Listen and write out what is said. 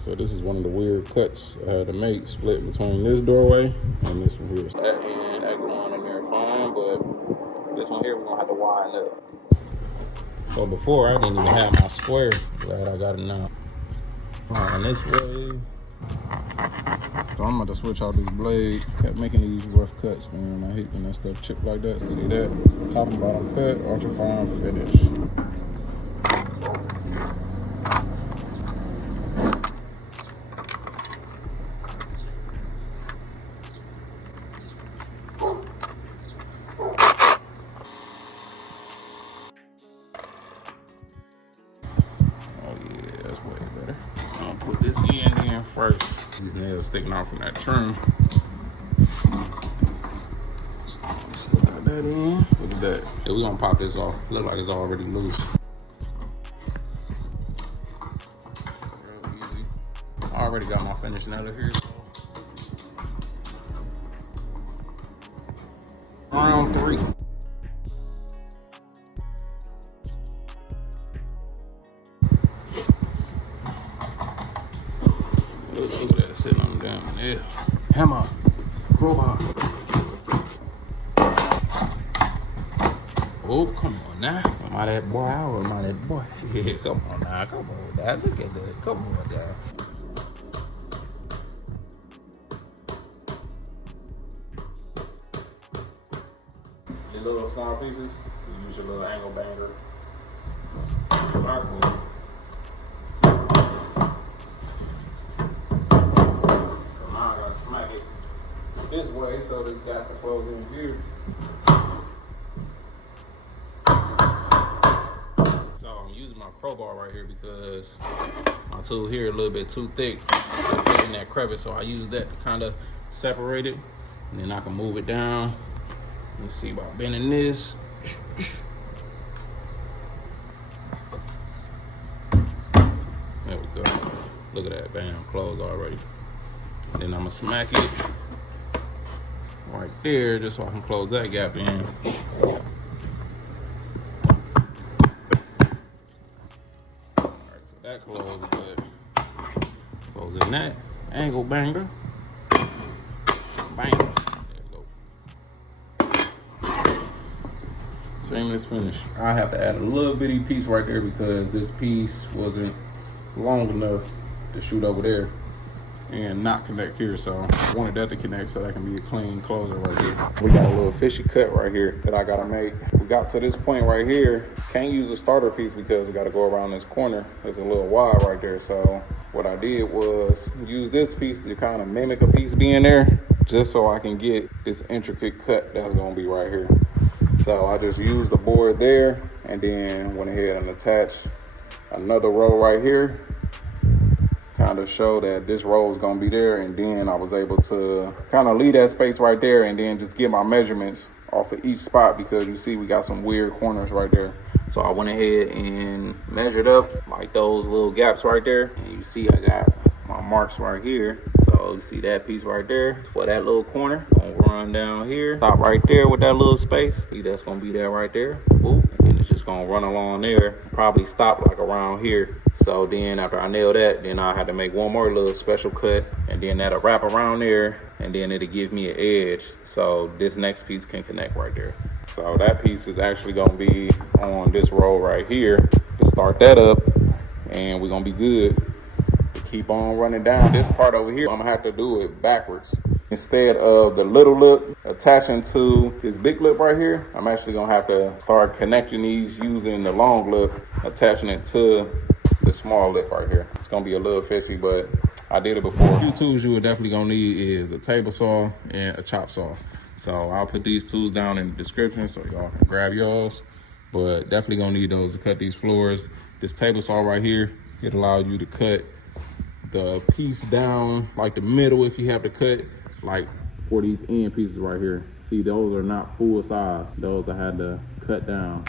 So this is one of the weird cuts I had to make, split between this doorway and this one here. That end, I go on in there fine, but this one here we're gonna have to widen up. So before I didn't even have my square, glad I got it now. And this way. So I'm about to switch out this blade. Kept making these rough cuts, man. I hate when that stuff chip like that. See that? Top and bottom cut, ultra fine finish. I'm gonna put this end in first. These nails sticking out from that trim. Just look at that in. Look at that. Yeah, we're gonna pop this off. Look like it's already loose. Real easy. I already got my finish nail here. Round 3. Look at that sitting on the damn nail. Hammer, crowbar. Oh, come on now. Am I that boy or am I that boy? Yeah, come on now. Come on now. Look at that. Come on now. Your little small pieces, you use your little angle banger. Smack it this way so this gap can close in here. So I'm using my crowbar right here because my tool here a little bit too thick to fit in that crevice, so I use that to kind of separate it, and then I can move it down. Let's see about bending this. There we go. Look at that, bam, closed already. And then I'm gonna smack it right there just so I can close that gap in. All right, so that closed good. Closing that angle banger. Bang. There we go. Seamless finish. I have to add a little bitty piece right there because this piece wasn't long enough to shoot over there and not connect here, so I wanted that to connect so that can be a clean closer right here. We got a little fishy cut right here that I gotta make. We got to this point right here, can't use a starter piece because we gotta go around this corner. There's a little wide right there, so what I did was use this piece to kind of mimic a piece being there, just so I can get this intricate cut that's gonna be right here. So I just used the board there and then went ahead and attached another row right here, kind of show that this row is gonna be there, and then I was able to kind of leave that space right there and then just get my measurements off of each spot because you see we got some weird corners right there. So I went ahead and measured up like those little gaps right there, and you see I got my marks right here. So you see that piece right there for that little corner. Gonna run down here, stop right there with that little space. See, that's gonna be there right there. Ooh, and then it's just gonna run along there. Probably stop like around here. So then after I nail that, then I had to make one more little special cut, and then that'll wrap around there, and then it'll give me an edge. So this next piece can connect right there. So that piece is actually gonna be on this row right here to start that up, and we're gonna be good to keep on running down. This part over here, I'm gonna have to do it backwards. Instead of the little lip attaching to this big lip right here, I'm actually gonna have to start connecting these using the long lip, attaching it to the small lip right here. It's gonna be a little fishy, but I did it before. A few tools you are definitely gonna need is a table saw and a chop saw. So I'll put these tools down in the description so y'all can grab yours, but definitely gonna need those to cut these floors. This table saw right here, it allows you to cut the piece down like the middle if you have to cut, like for these end pieces right here. See, those are not full size. Those I had to cut down.